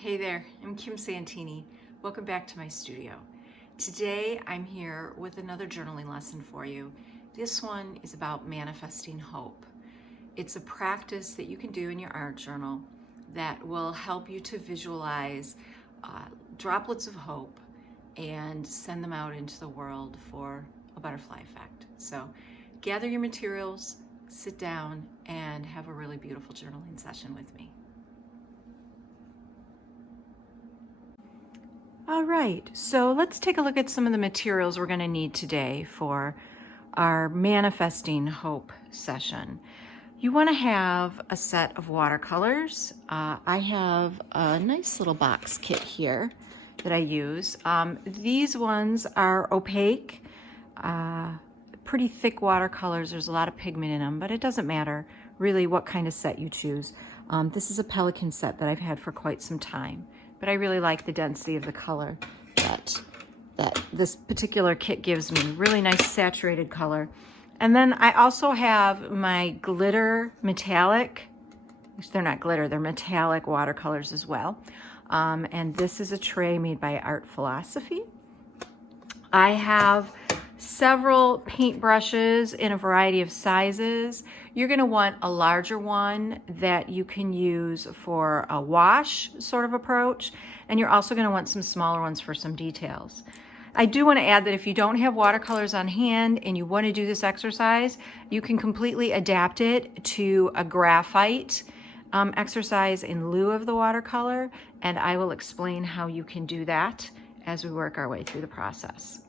Hey there, I'm Kim Santini. Welcome back to my studio. Today I'm here with another journaling lesson for you. This one is about manifesting hope. It's a practice that you can do in your art journal that will help you to visualize droplets of hope and send them out into the world for a butterfly effect. So gather your materials, sit down, and have a really beautiful journaling session with me. All right, so let's take a look at some of the materials we're going to need today for our manifesting hope session. You want to have a set of watercolors. I have a nice little box kit here that I use. These ones are opaque, pretty thick watercolors. There's a lot of pigment in them, but it doesn't matter really what kind of set you choose. This is a Pelican set that I've had for quite some time. But I really like the density of the color that this particular kit gives me. Really nice saturated color. And then I also have my glitter metallic, they're not glitter, they're metallic watercolors as well. And this is a tray made by Art Philosophy. I have several paint brushes in a variety of sizes. You're going to want a larger one that you can use for a wash sort of approach, and you're also going to want some smaller ones for some details. I do want to add that if you don't have watercolors on hand and you want to do this exercise, you can completely adapt it to a graphite exercise in lieu of the watercolor, and I will explain how you can do that as we work our way through the process.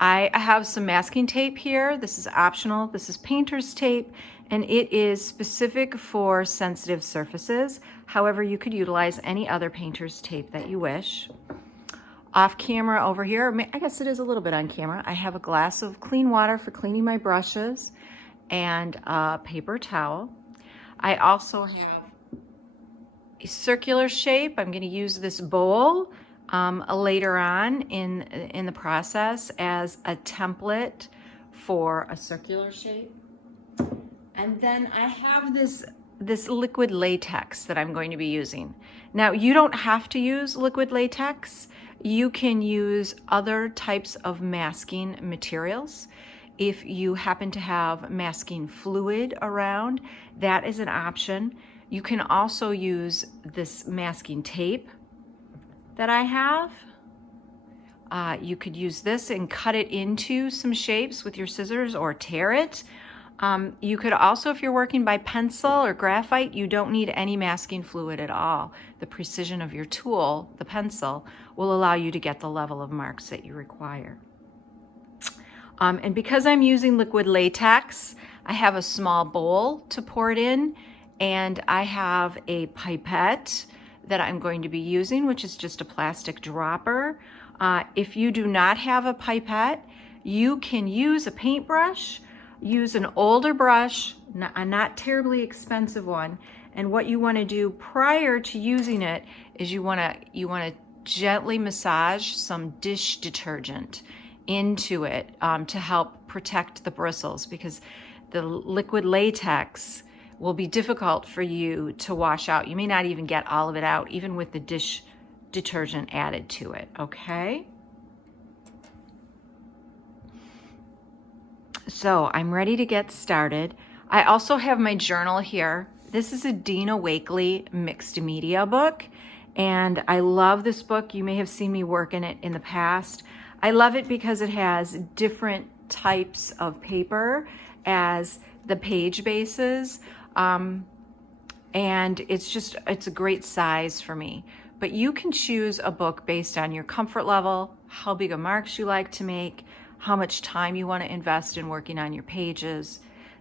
I have some masking tape here. This is optional. This is painter's tape, and it is specific for sensitive surfaces. However, you could utilize any other painter's tape that you wish. Off camera over here, I guess it is a little bit on camera, I have a glass of clean water for cleaning my brushes and a paper towel. I also have a circular shape. I'm going to use this bowl later on in the process as a template for a circular shape. And then I have this liquid latex that I'm going to be using. Now, you don't have to use liquid latex. You can use other types of masking materials. If you happen to have masking fluid around, that is an option. You can also use this masking tape that I have. You could use this and cut it into some shapes with your scissors or tear it. You could also, if you're working by pencil or graphite, you don't need any masking fluid at all. The precision of your tool, the pencil, will allow you to get the level of marks that you require. And because I'm using liquid latex, I have a small bowl to pour it in, and I have a pipette that I'm going to be using, which is just a plastic dropper. If you do not have a pipette, you can use a paintbrush, use an older brush, a not terribly expensive one, and what you want to do prior to using it is you want to gently massage some dish detergent into it to help protect the bristles, because the liquid latex will be difficult for you to wash out. You may not even get all of it out, even with the dish detergent added to it, okay? So I'm ready to get started. I also have my journal here. This is a Dina Wakley mixed media book, and I love this book. You may have seen me work in it in the past. I love it because it has different types of paper as the page bases. And it's a great size for me. But you can choose a book based on your comfort level, how big of marks you like to make, how much time you want to invest in working on your pages,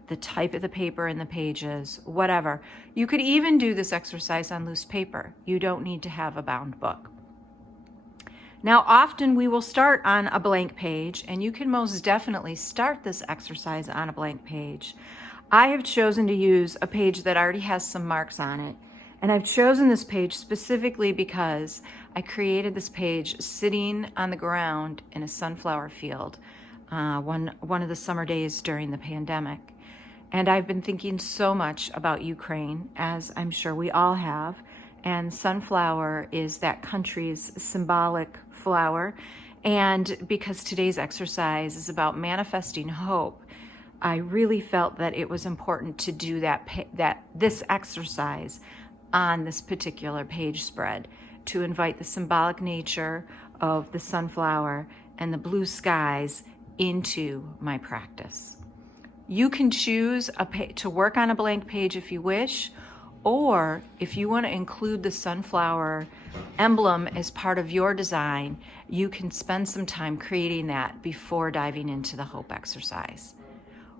the type of the paper in the pages, whatever. You could even do this exercise on loose paper. You don't need to have a bound book. Now, often we will start on a blank page, and you can most definitely start this exercise on a blank page. I have chosen to use a page that already has some marks on it, and I've chosen this page specifically because I created this page sitting on the ground in a sunflower field one of the summer days during the pandemic. And I've been thinking so much about Ukraine, as I'm sure we all have, and sunflower is that country's symbolic flower. And because today's exercise is about manifesting hope, I really felt that it was important to do this exercise on this particular page spread to invite the symbolic nature of the sunflower and the blue skies into my practice. You can choose to work on a blank page if you wish, or if you want to include the sunflower emblem as part of your design, you can spend some time creating that before diving into the hope exercise.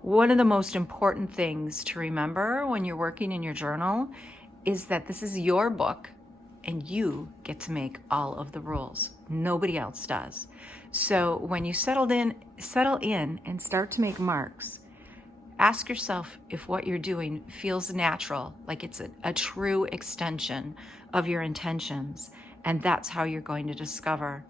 One of the most important things to remember when you're working in your journal is that this is your book and you get to make all of the rules. Nobody else does. So when you settle in and start to make marks, ask yourself if what you're doing feels natural, like it's a true extension of your intentions. And that's how you're going to discover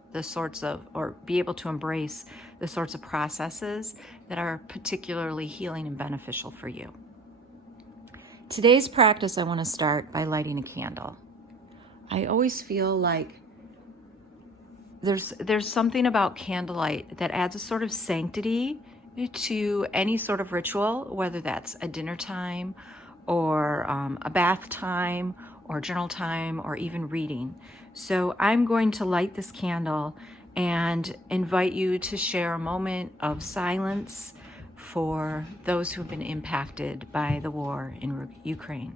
or be able to embrace the sorts of processes that are particularly healing and beneficial for you. Today's practice, I want to start by lighting a candle. I always feel like there's something about candlelight that adds a sort of sanctity to any sort of ritual, whether that's a dinner time or a bath time or journal time or even reading. So I'm going to light this candle and invite you to share a moment of silence for those who have been impacted by the war in Ukraine.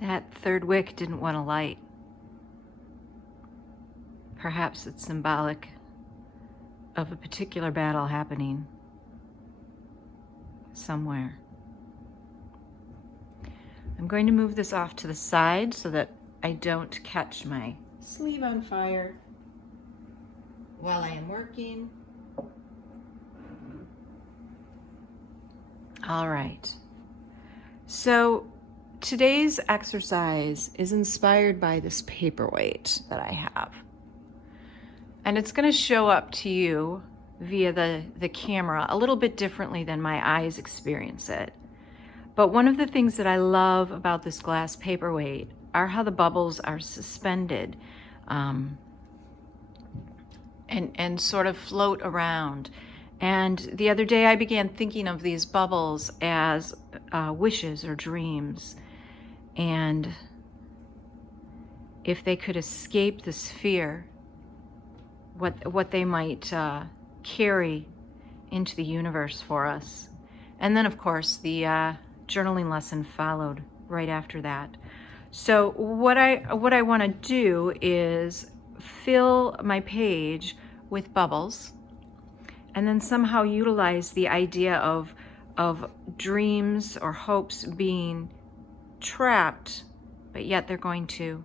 That third wick didn't want to light. Perhaps it's symbolic of a particular battle happening somewhere. I'm going to move this off to the side so that I don't catch my sleeve on fire while I am working. All right. So today's exercise is inspired by this paperweight that I have. And it's going to show up to you via the camera a little bit differently than my eyes experience it. But one of the things that I love about this glass paperweight are how the bubbles are suspended and sort of float around. And the other day I began thinking of these bubbles as wishes or dreams. And if they could escape the sphere, what they might carry into the universe for us. And then, of course, the journaling lesson followed right after that. So what I want to do is fill my page with bubbles, and then somehow utilize the idea of dreams or hopes being trapped, but yet they're going to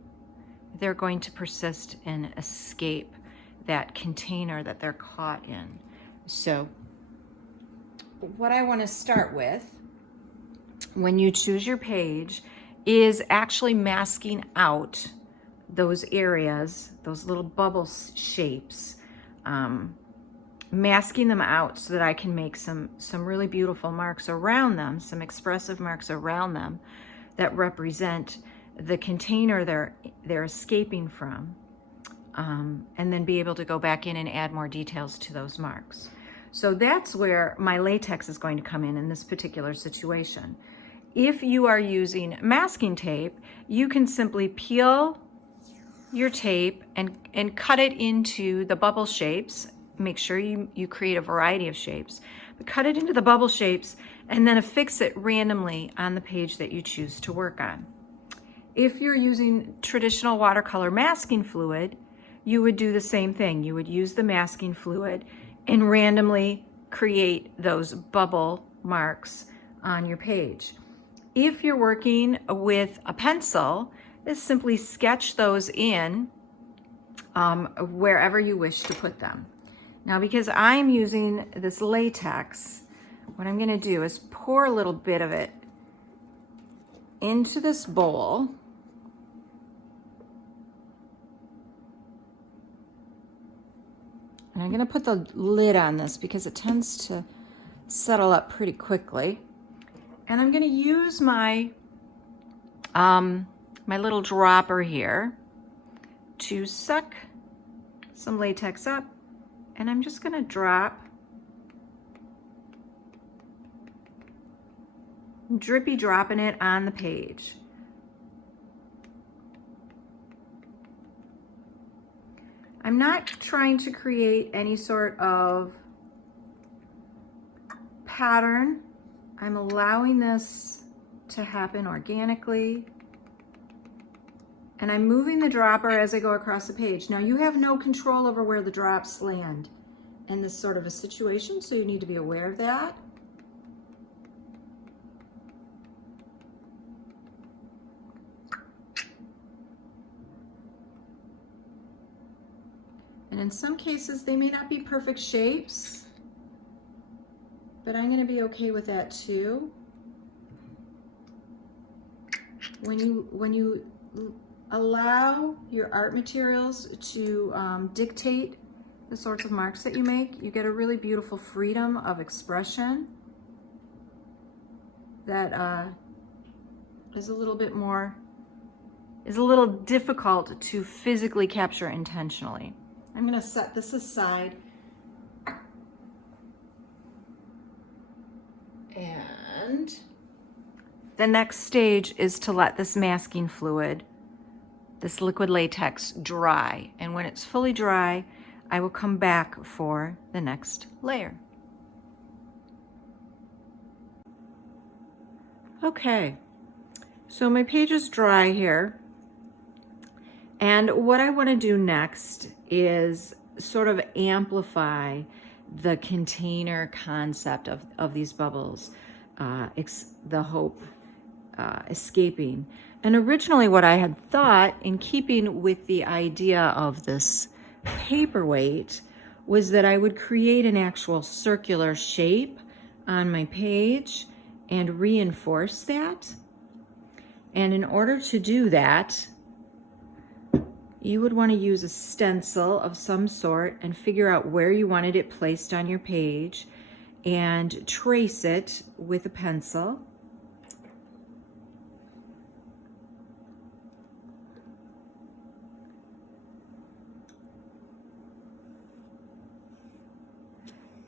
persist and escape that container that they're caught in. So what I want to start with when you choose your page is actually masking out those areas, those little bubble shapes, masking them out so that I can make some really beautiful marks around them, some expressive marks around them that represent the container they're escaping from, and then be able to go back in and add more details to those marks. So that's where my latex is going to come in this particular situation. If you are using masking tape, you can simply peel your tape and cut it into the bubble shapes. Make sure you create a variety of shapes, but cut it into the bubble shapes and then affix it randomly on the page that you choose to work on. If you're using traditional watercolor masking fluid, you would do the same thing. You would use the masking fluid and randomly create those bubble marks on your page. If you're working with a pencil, is simply sketch those in wherever you wish to put them. Now, because I'm using this latex, what I'm going to do is pour a little bit of it into this bowl. And I'm going to put the lid on this because it tends to settle up pretty quickly. And I'm going to use my my little dropper here to suck some latex up, and I'm just going to drippy dropping it on the page. I'm not trying to create any sort of pattern. I'm allowing this to happen organically. And I'm moving the dropper as I go across the page. Now, you have no control over where the drops land in this sort of a situation, so you need to be aware of that. And in some cases, they may not be perfect shapes, but I'm going to be okay with that too. When you allow your art materials to dictate the sorts of marks that you make, you get a really beautiful freedom of expression that is a little difficult to physically capture intentionally. I'm going to set this aside and the next stage is to let this masking fluid, this liquid latex, dry. And when it's fully dry, I will come back for the next layer. Okay, so my page is dry here. And what I want to do next is sort of amplify the container concept of these bubbles, the hope escaping. And originally what I had thought, in keeping with the idea of this paperweight, was that I would create an actual circular shape on my page and reinforce that. And in order to do that, you would want to use a stencil of some sort and figure out where you wanted it placed on your page and trace it with a pencil.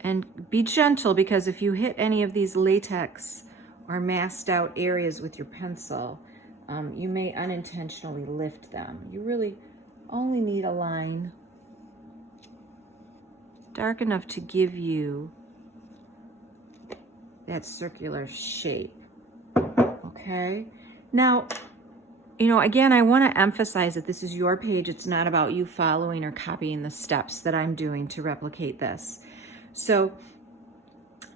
And be gentle, because if you hit any of these latex or masked out areas with your pencil, you may unintentionally lift them. You really only need a line dark enough to give you that circular shape. Okay? Now, again, I want to emphasize that this is your page. It's not about you following or copying the steps that I'm doing to replicate this. So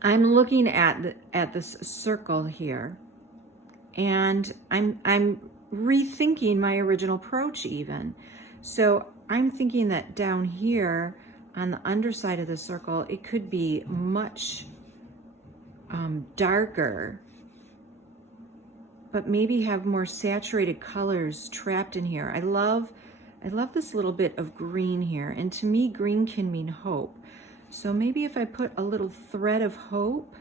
I'm looking at this circle here, and I'm rethinking my original approach even. So I'm thinking that down here on the underside of the circle, it could be much darker, but maybe have more saturated colors trapped in here. I love this little bit of green here, and to me, green can mean hope. So maybe if I put a little thread of hope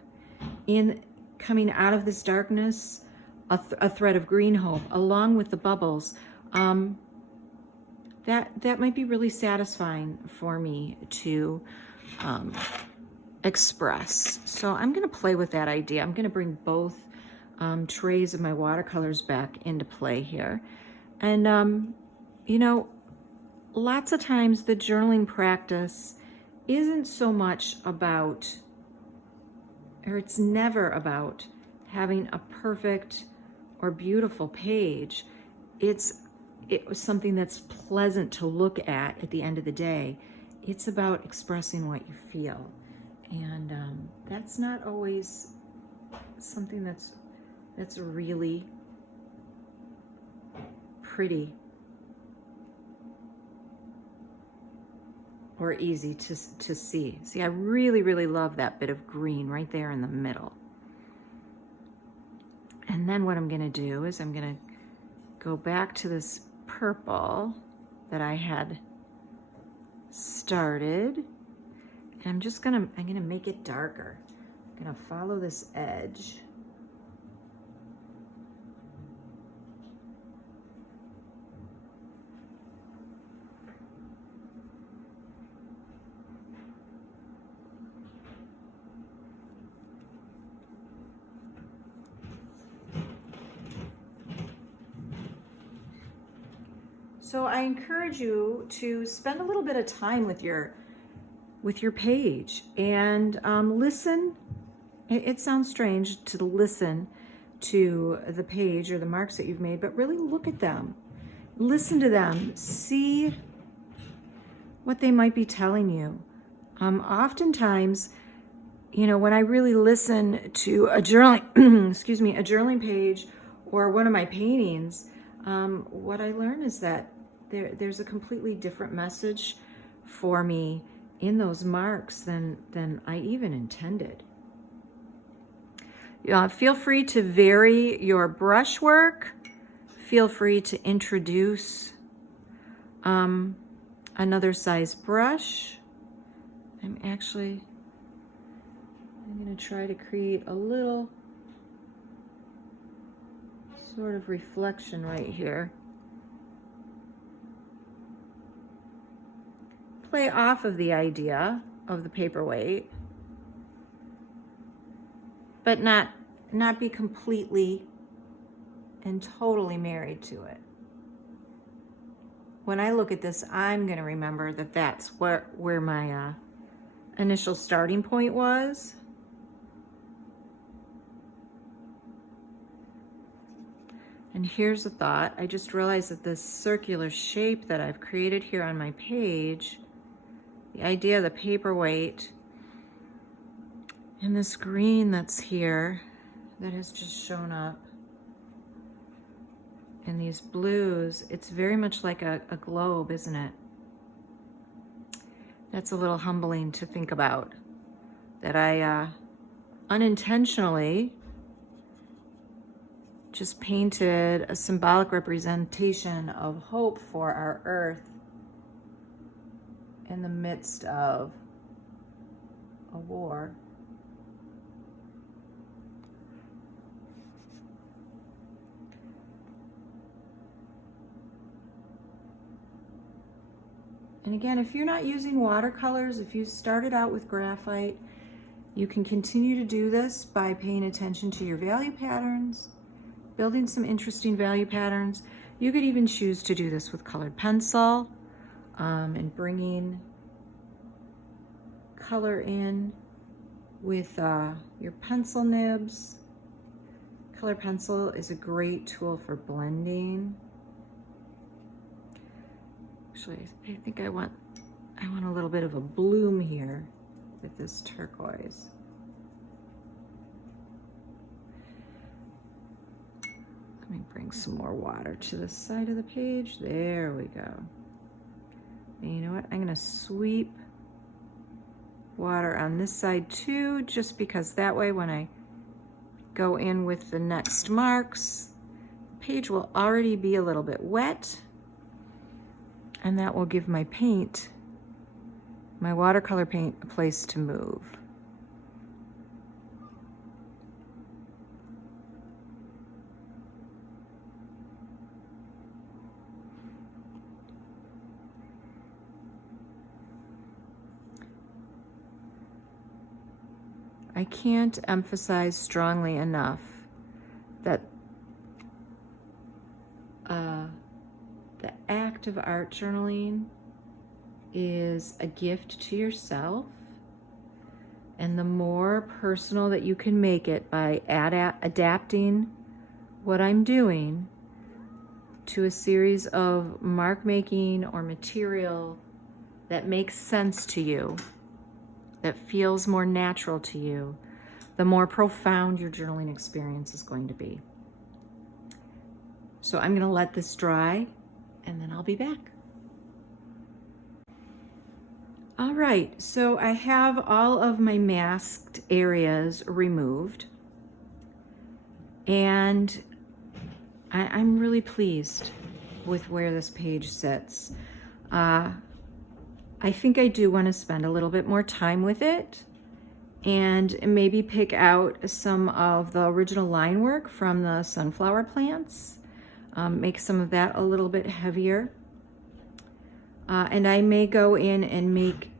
in coming out of this darkness, a thread of green hope along with the bubbles, that might be really satisfying for me to express. So I'm going to play with that idea. I'm going to bring both trays of my watercolors back into play here. And, you know, lots of times the journaling practice isn't so much about, or it's never about having a perfect or beautiful page. It was something that's pleasant to look at the end of the day. It's about expressing what you feel. And that's not always something that's really pretty or easy to see. See, I really, really love that bit of green right there in the middle. And then what I'm gonna do is I'm gonna go back to this purple that I had started. And I'm gonna make it darker. I'm gonna follow this edge. So I encourage you to spend a little bit of time with your page and listen. It sounds strange to listen to the page or the marks that you've made, but really look at them, listen to them, see what they might be telling you. Oftentimes, you know, when I really listen to a journaling, excuse me, a journaling page or one of my paintings, what I learn is that there's a completely different message for me in those marks than I even intended. Feel free to vary your brushwork. Feel free to introduce another size brush. I'm going to try to create a little sort of reflection right here. Play off of the idea of the paperweight, but not be completely and totally married to it. When I look at this, I'm going to remember that that's where my initial starting point was. And here's a thought. I just realized that this circular shape that I've created here on my page, the idea of the paperweight, and this green that's here that has just shown up, and these blues, it's very much like a globe, isn't it? That's a little humbling to think about, that I unintentionally just painted a symbolic representation of hope for our earth in the midst of a war. And again, if you're not using watercolors, if you started out with graphite, you can continue to do this by paying attention to your value patterns, building some interesting value patterns. You could even choose to do this with colored pencil, and bringing color in with your pencil nibs. Color pencil is a great tool for blending. Actually, I think I want a little bit of a bloom here with this turquoise. Let me bring some more water to the side of the page. There we go. And you know what? I'm going to sweep water on this side too, just because that way when I go in with the next marks, the page will already be a little bit wet, and that will give my paint my watercolor paint a place to move. I can't emphasize strongly enough that the act of art journaling is a gift to yourself, and the more personal that you can make it by adapting what I'm doing to a series of mark making or material that makes sense to you, that feels more natural to you, the more profound your journaling experience is going to be. So I'm going to let this dry, and then I'll be back. All right, so I have all of my masked areas removed, and I'm really pleased with where this page sits. I think I do want to spend a little bit more time with it and maybe pick out some of the original line work from the sunflower plants, make some of that a little bit heavier. And I may go in and make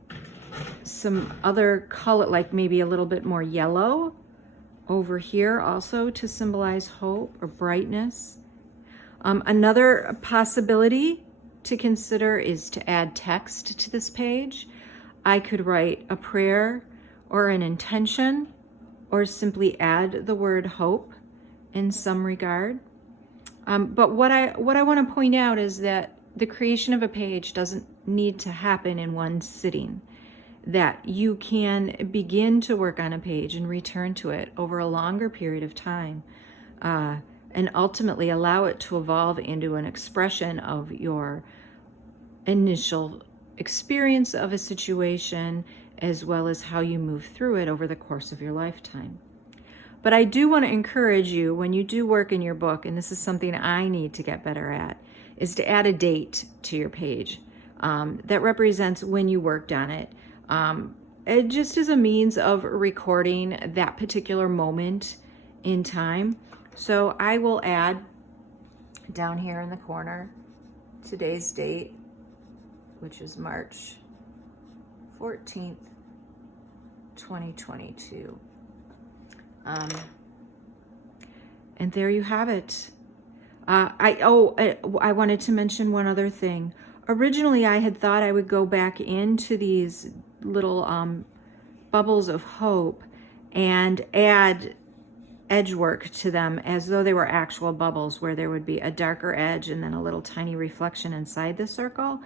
some other color, like maybe a little bit more yellow over here also to symbolize hope or brightness. Another possibility to consider is to add text to this page. I could write a prayer or an intention, or simply add the word hope in some regard. But what I want to point out is that the creation of a page doesn't need to happen in one sitting, that you can begin to work on a page and return to it over a longer period of time, and ultimately allow it to evolve into an expression of your initial experience of a situation, as well as how you move through it over the course of your lifetime. But I do want to encourage you, when you do work in your book, and this is something I need to get better at, is to add a date to your page that represents when you worked on it. It just is a means of recording that particular moment in time. So I will add down here in the corner today's date, which is March 14th, 2022. And there you have it. I wanted to mention one other thing. Originally, I had thought I would go back into these little bubbles of hope and add edge work to them as though they were actual bubbles, where there would be a darker edge and then a little tiny reflection inside the circle.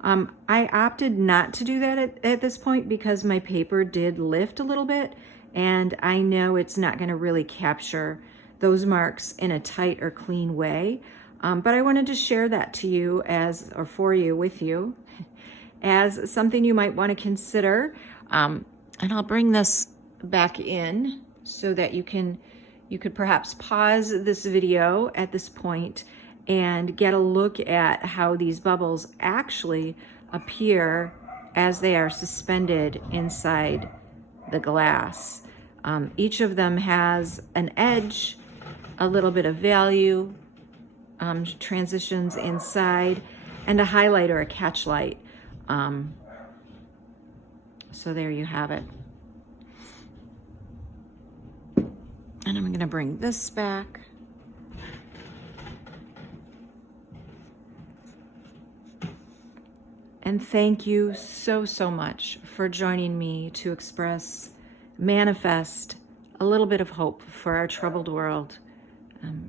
I opted not to do that at this point because my paper did lift a little bit, and I know it's not going to really capture those marks in a tight or clean way. But I wanted to share that to you with you as something you might want to consider. And I'll bring this back in so that you could perhaps pause this video at this point and get a look at how these bubbles actually appear as they are suspended inside the glass. Each of them has an edge, a little bit of value, transitions inside, and a highlight or a catch light. So there you have it. And I'm going to bring this back. And thank you so, so much for joining me to manifest a little bit of hope for our troubled world.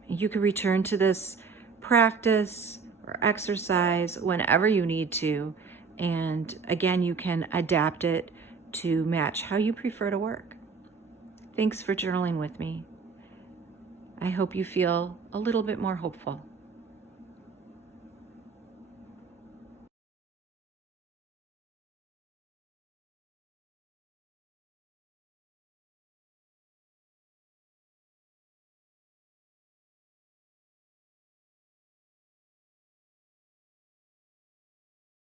You can return to this practice or exercise whenever you need to. And again, you can adapt it to match how you prefer to work. Thanks for journaling with me. I hope you feel a little bit more hopeful.